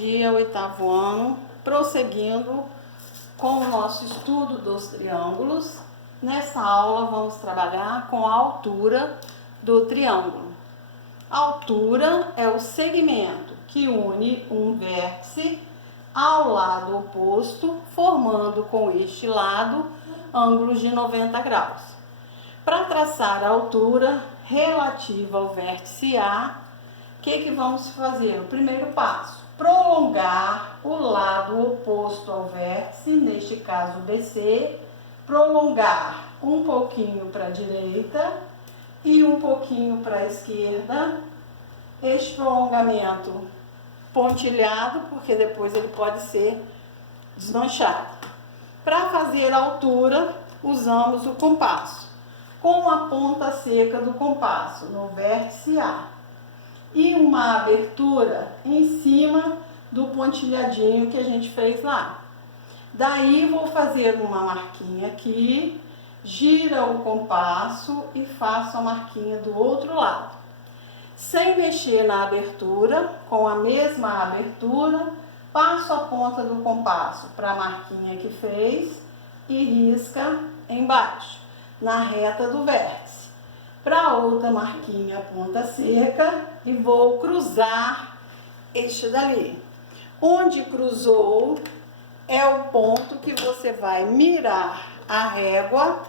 dia, oitavo ano, prosseguindo com o nosso estudo dos triângulos. Nessa aula vamos trabalhar com a altura do triângulo. A altura é o segmento que une um vértice ao lado oposto, formando com este lado ângulos de 90 graus. Para traçar a altura relativa ao vértice A, o que vamos fazer? O primeiro passo, prolongar o lado oposto ao vértice, neste caso BC, prolongar um pouquinho para a direita e um pouquinho para a esquerda. Este prolongamento pontilhado, porque depois ele pode ser desmanchado. Para fazer a altura, usamos o compasso, com a ponta seca do compasso no vértice A e uma abertura em cima do pontilhadinho que a gente fez lá. Daí vou fazer uma marquinha aqui, gira o compasso e faço a marquinha do outro lado. Sem mexer na abertura, com a mesma abertura, passo a ponta do compasso para a marquinha que fez e risca embaixo, na reta do vértice. Para outra marquinha, ponta seca, e vou cruzar este dali. Onde cruzou é o ponto que você vai mirar a régua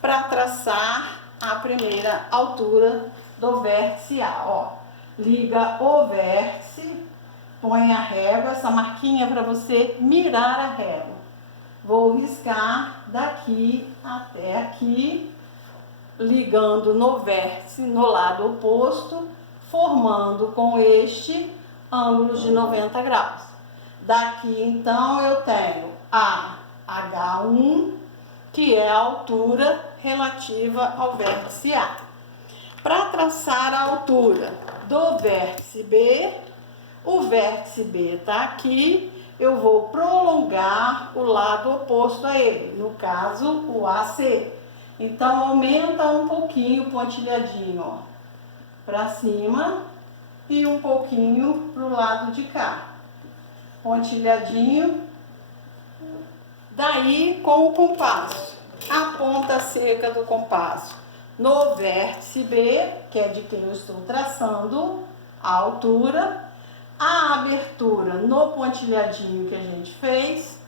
para traçar a primeira altura do vértice A. Ó, liga o vértice, põe a régua, essa marquinha para você mirar a régua. Vou riscar daqui até aqui, ligando no vértice no lado oposto, formando com este ângulos de 90 graus. Daqui então eu tenho a H1, que é a altura relativa ao vértice A. Para traçar a altura do vértice B, o vértice B está aqui, eu vou prolongar o lado oposto a ele, no caso o AC. Então aumenta um pouquinho o pontilhadinho, ó, para cima e um pouquinho para o lado de cá. Pontilhadinho. Daí com o compasso, a ponta seca do compasso no vértice B, que é de quem eu estou traçando a altura, a abertura no pontilhadinho que a gente fez.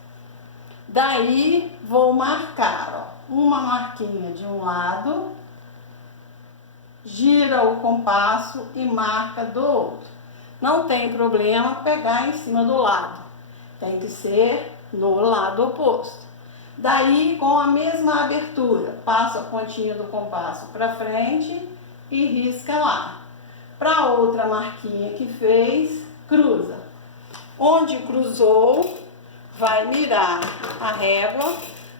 Daí vou marcar, ó, uma marquinha de um lado, gira o compasso e marca do outro. Não tem problema pegar em cima do lado, tem que ser no lado oposto. Daí, com a mesma abertura, passo a pontinha do compasso para frente e risca lá. Para outra marquinha que fez, cruza. Onde cruzou, vai mirar a régua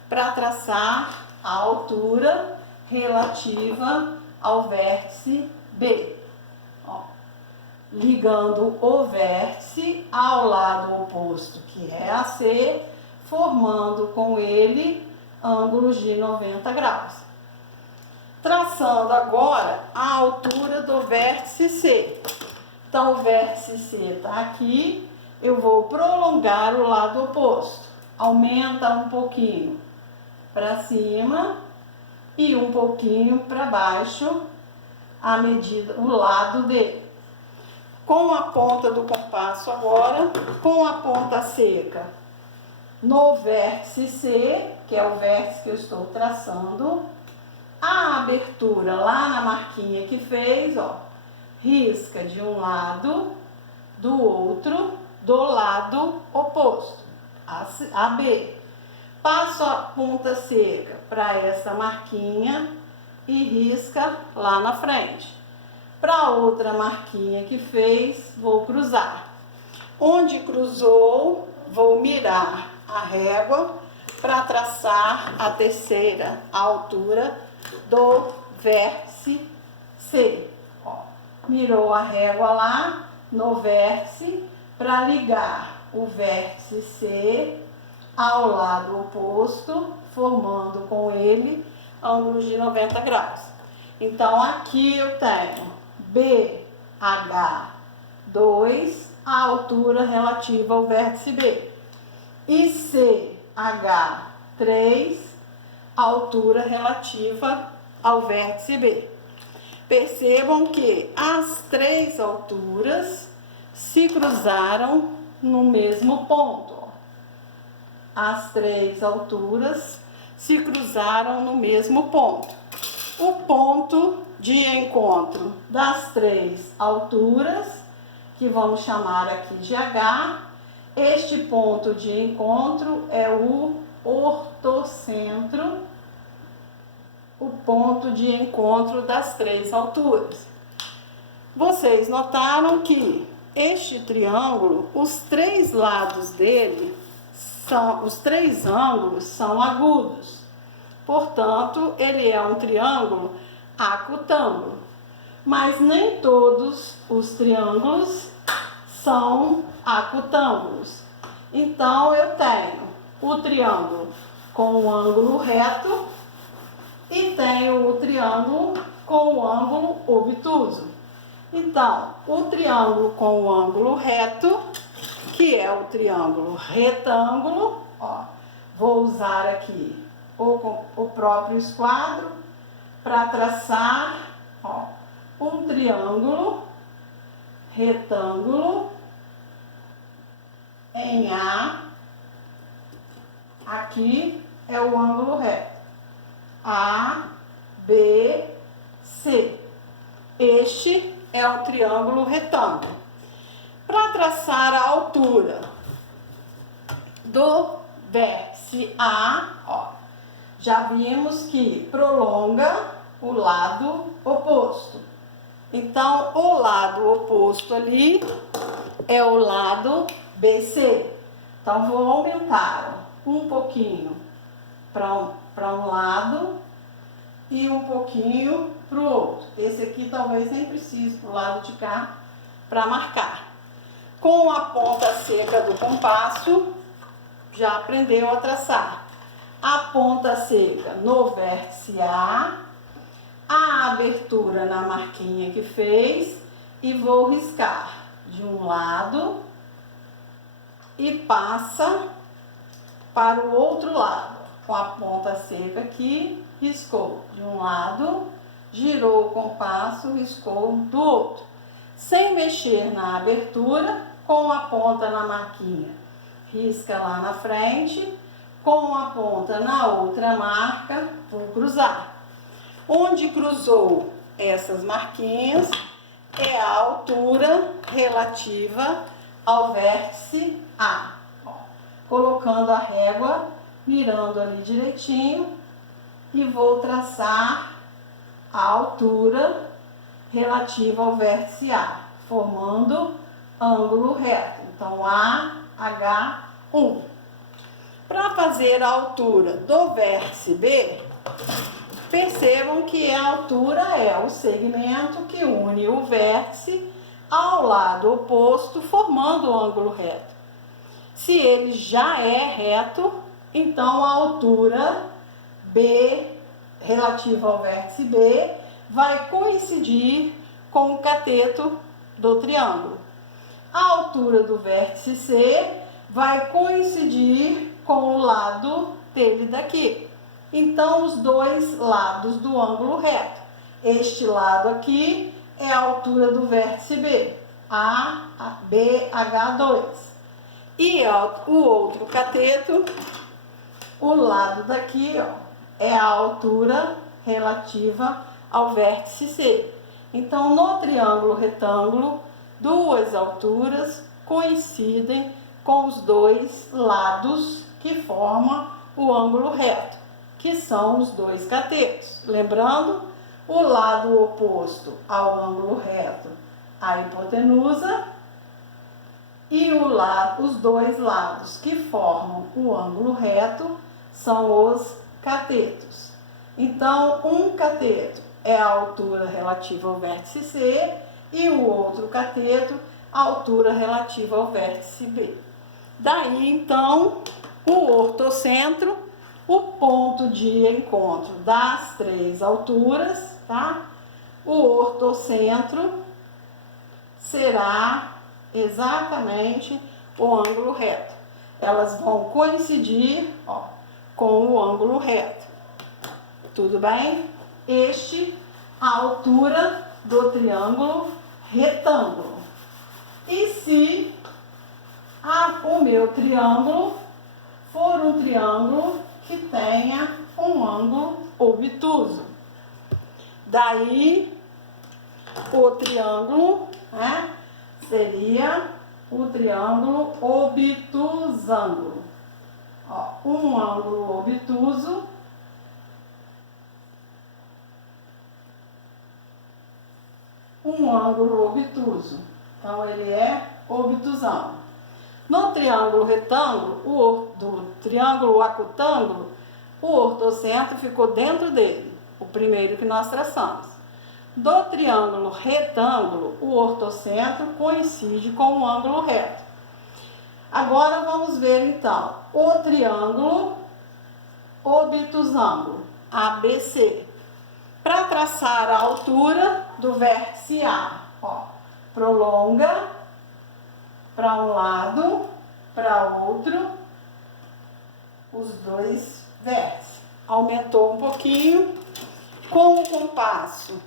para traçar a altura relativa ao vértice B. Ó, ligando o vértice ao lado oposto, que é AC, formando com ele ângulos de 90 graus. Traçando agora a altura do vértice C. Então, o vértice C está aqui, eu vou prolongar o lado oposto. Aumenta um pouquinho para cima e um pouquinho para baixo, a medida, o lado dele. Com a ponta do compasso agora, com a ponta seca no vértice C, que é o vértice que eu estou traçando, a abertura lá na marquinha que fez, ó, risca de um lado, do outro, do lado oposto, AB. Passo a ponta seca para essa marquinha e risca lá na frente. Para outra marquinha que fez, vou cruzar. Onde cruzou, vou mirar a régua para traçar a terceira altura do vértice C. Ó, mirou a régua lá no vértice para ligar o vértice C ao lado oposto, formando com ele ângulos de 90 graus. Então aqui eu tenho BH2 a altura relativa ao vértice B. E CH3, a altura relativa ao vértice B. Percebam que as três alturas se cruzaram no mesmo ponto. As três alturas se cruzaram no mesmo ponto. O ponto de encontro das três alturas, que vamos chamar aqui de H, este ponto de encontro é o ortocentro, o ponto de encontro das três alturas. Vocês notaram que este triângulo, os três lados dele, os três ângulos são agudos. Portanto, ele é um triângulo acutângulo. Mas nem todos os triângulos são acutângulos. Então, eu tenho o triângulo com o ângulo reto e tenho o triângulo com o ângulo obtuso. Então, o triângulo com o ângulo reto, que é o triângulo retângulo, ó, vou usar aqui o próprio esquadro para traçar, ó, um triângulo retângulo em A. Aqui é o ângulo reto. A, B, C. Este é o triângulo retângulo. Para traçar a altura do vértice A, ó, já vimos que prolonga o lado oposto. Então, o lado oposto ali é o lado BC. Então, vou aumentar um pouquinho para um lado e um pouquinho para o outro. Esse aqui talvez nem precise para o lado de cá para marcar. Com a ponta seca do compasso, já aprendeu a traçar a ponta seca no vértice A, a abertura na marquinha que fez e vou riscar de um lado e passa para o outro lado. Com a ponta seca aqui, riscou de um lado, girou o compasso, riscou do outro. Sem mexer na abertura, com a ponta na marquinha, risca lá na frente, com a ponta na outra marca, vou cruzar. Onde cruzou essas marquinhas é a altura relativa ao vértice A. Ó, colocando a régua, mirando ali direitinho e vou traçar a altura relativa ao vértice A, formando ângulo reto. Então, AH1. Para fazer a altura do vértice B, percebam que a altura é o segmento que une o vértice ao lado oposto, formando o ângulo reto. Se ele já é reto, então a altura B, relativa ao vértice B, vai coincidir com o cateto do triângulo. A altura do vértice C vai coincidir com o lado dele daqui. Então, os dois lados do ângulo reto. Este lado aqui é a altura do vértice B, BH2. E o outro cateto, o lado daqui, ó, é a altura relativa ao vértice C. Então, no triângulo retângulo, duas alturas coincidem com os dois lados que formam o ângulo reto, que são os dois catetos. Lembrando, o lado oposto ao ângulo reto, a hipotenusa, e os dois lados que formam o ângulo reto são os catetos. Então, um cateto é a altura relativa ao vértice C e o outro cateto a altura relativa ao vértice B. Daí, então, o ortocentro, o ponto de encontro das três alturas, tá? O ortocentro será exatamente o ângulo reto. Elas vão coincidir, ó, com o ângulo reto. Tudo bem? A altura do triângulo retângulo. E se o meu triângulo for um triângulo que tenha um ângulo obtuso? Daí, o triângulo, né, seria o triângulo obtusângulo. Ó, um ângulo obtuso Então, ele é obtusão. No triângulo retângulo, do triângulo acutângulo, o ortocentro ficou dentro dele, o primeiro que nós traçamos. Do triângulo retângulo, o ortocentro coincide com o ângulo reto. Agora vamos ver então o triângulo obtusângulo, ABC. Para traçar a altura do vértice A, ó, prolonga para um lado, para outro, os dois vértices. Aumentou um pouquinho. Com o compasso,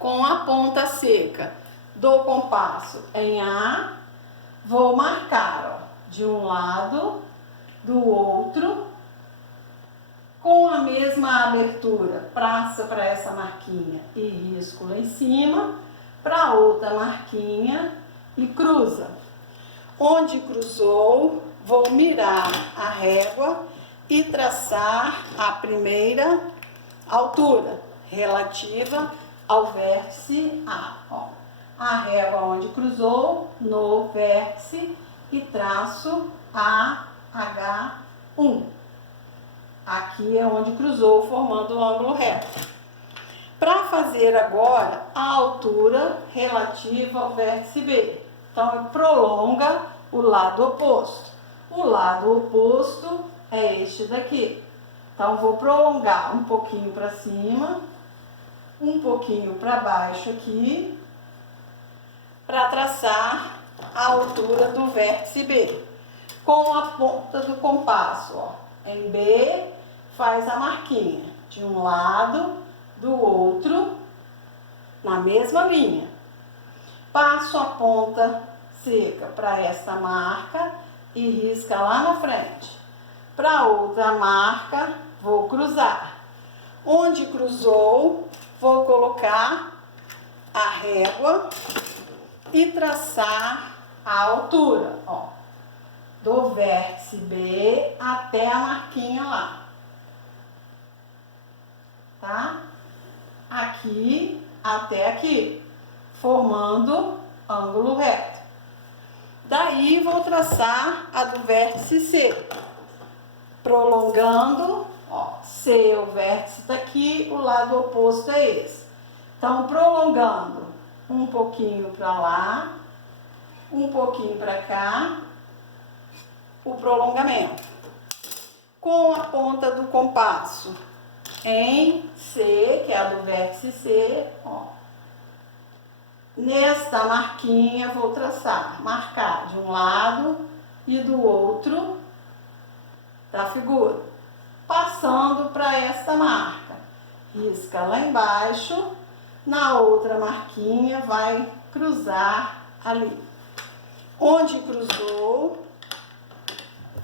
com a ponta seca do compasso em A, vou marcar, ó, de um lado, do outro, com a mesma abertura, traça para essa marquinha e risco lá em cima, para outra marquinha e cruza. Onde cruzou, vou mirar a régua e traçar a primeira altura relativa ao vértice A. Ó, a régua onde cruzou, no vértice, e traço AH1. Aqui é onde cruzou, formando o ângulo reto. Para fazer agora a altura relativa ao vértice B. Então, prolonga o lado oposto. O lado oposto é este daqui. Então, vou prolongar um pouquinho para cima, um pouquinho para baixo aqui, para traçar a altura do vértice B. Com a ponta do compasso, ó, em B, faz a marquinha de um lado, do outro, na mesma linha. Passo a ponta seca para esta marca e risca lá na frente. Para outra marca, vou cruzar. Onde cruzou, vou colocar a régua e traçar a altura, ó, do vértice B até a marquinha lá. Tá? Aqui até aqui, formando ângulo reto. Daí, vou traçar a do vértice C. Prolongando, ó, C é o vértice daqui, o lado oposto é esse. Então, prolongando um pouquinho para lá, um pouquinho para cá, o prolongamento. Com a ponta do compasso em C, que é a do vértice C, ó, nesta marquinha vou traçar, marcar de um lado e do outro da figura, passando para esta marca, risca lá embaixo, na outra marquinha vai cruzar ali. Onde cruzou,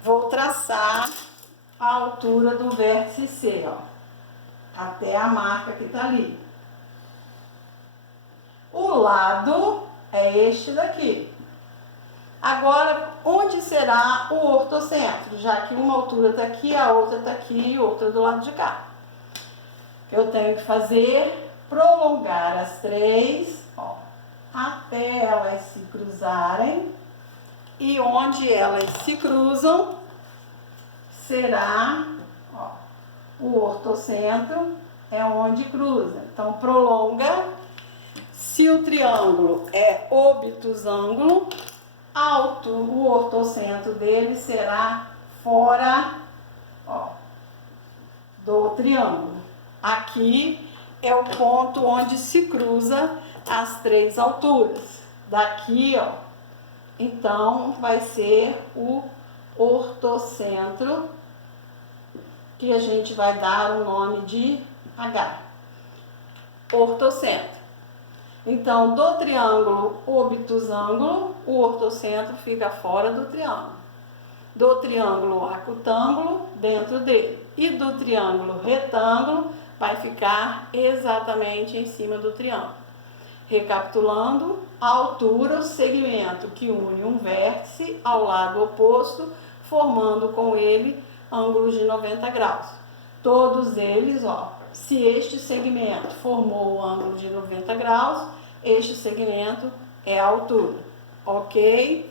vou traçar a altura do vértice C, ó, até a marca que tá ali. O lado é este daqui. Agora, onde será o ortocentro? Já que uma altura tá aqui, a outra tá aqui e outra do lado de cá. Eu tenho que fazer, prolongar as três, ó, até elas se cruzarem. E onde elas se cruzam, será, ó, o ortocentro, é onde cruza. Então, prolonga. Se o triângulo é obtusângulo, o ortocentro dele será fora, ó, do triângulo. Aqui é o ponto onde se cruza as três alturas daqui, ó, então vai ser o ortocentro, que a gente vai dar o nome de H. Ortocentro. Então, do triângulo obtusângulo, o ortocentro fica fora do triângulo. Do triângulo acutângulo, dentro dele. E do triângulo retângulo, vai ficar exatamente em cima do triângulo. Recapitulando, a altura, o segmento que une um vértice ao lado oposto, formando com ele ângulos de 90 graus. Todos eles, ó, se este segmento formou o ângulo de 90 graus, este segmento é a altura, ok?